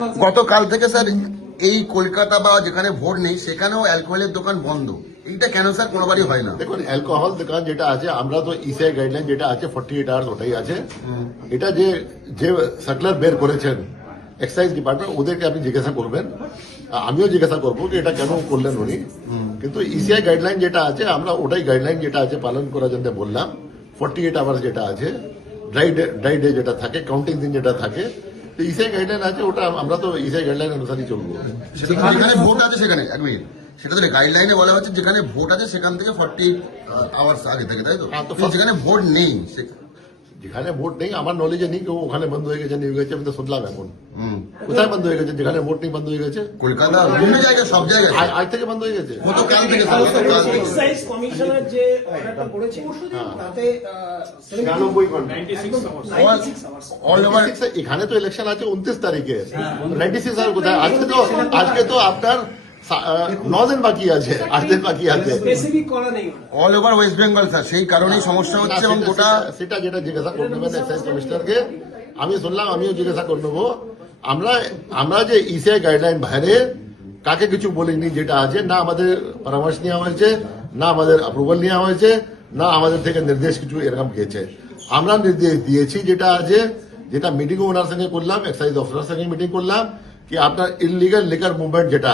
গতকাল থেকে স্যার এই কলকাতা বা যেখানে ভোট নেই সেখানেও অ্যালকোহলের দোকান বন্ধ। এইটা কেন স্যার কোনোবারই হয় না? দেখুন, অ্যালকোহল দোকান যেটা আছে, আমরা তো ইসিআই গাইডলাইন যেটা আছে 48 আওয়ার্স ওটাই আছে। এটা যে যে সার্কুলার বের করেছেন এক্সাইজ ডিপার্টমেন্ট, ওদেরকে আপনি জিজ্ঞাসা করবেন, আমিও জিজ্ঞাসা করবো যে এটা কেন করলেন উনি। কিন্তু ইসিআই গাইডলাইন যেটা আছে, আমরা ওটাই গাইডলাইন যেটা আছে পালন করার জন্য বললাম। 48 আওয়ার্স যেটা আছে, ড্রাই ডে যেটা থাকে, কাউন্টিং দিন যেটা থাকে, তো ইসিআই গাইডলাইন আছে, ওটা আমরা তো ইসিআই গাইডলাইন অনুসারেই চলবো। যেখানে ভোট আছে সেখানে এক মিনিট, সেটা তো গাইডলাইনে বলা হচ্ছে যেখানে ভোট আছে সেখান থেকে 40 আওয়ার্স আগে থেকে, তাই তো? যেখানে ভোট নেই, যেখানে ভোট নেই আমার নলেজে নেই কেউ ওখানে বন্ধ হয়ে গেছে, নিয়ে গেছে, আমি তো শুনলাম এখন। কোথায় বন্ধ হয়ে গেছে? যেখানে ভোট নেই বন্ধ হয়ে গেছে। কলকাতা বিভিন্ন জায়গায়, সব জায়গায় আজ থেকে বন্ধ হয়ে গেছে। গতকাল থেকে এক্সাইজ কমিশনার যে অর্ডারটা করেছে তাতে অল ওভার। এখানে তো ইলেকশন আছে 29 তারিখে। 96 আর কোথায়? আজকে তো আপনার 9 দিন বাকি আছে, 8 দিন বাকি আছে। স্পেসিফিক করা নেই all over West Bengal sir, সেই কারণেই সমস্যা হচ্ছে। এবং গোটা সেটা যেটা জিজ্ঞাসা করে নেবেন এক্সাইজ কমিশনারকে, আমি শুনলাম, আমিও জিজ্ঞাসা করে নেবো। আমরা যে ইসিআই গাইডলাইন বাইরে কাকে কিছু বলিনি, যেটা আছে না আমাদের পরামর্শ নেওয়া হয়েছে, না আমাদের অ্যাপ্রুভাল নেওয়া হয়েছে, না আমাদের থেকে নির্দেশ কিছু এরকম গিয়েছে। আমরা নির্দেশ দিয়েছি যেটা আছে, যেটা মিটিং ওনার সঙ্গে করলাম, এক্সাইজ অফিসার সঙ্গে মিটিং করলাম, কি আপনার ইলিগাল লিকার মুভমেন্ট যেটা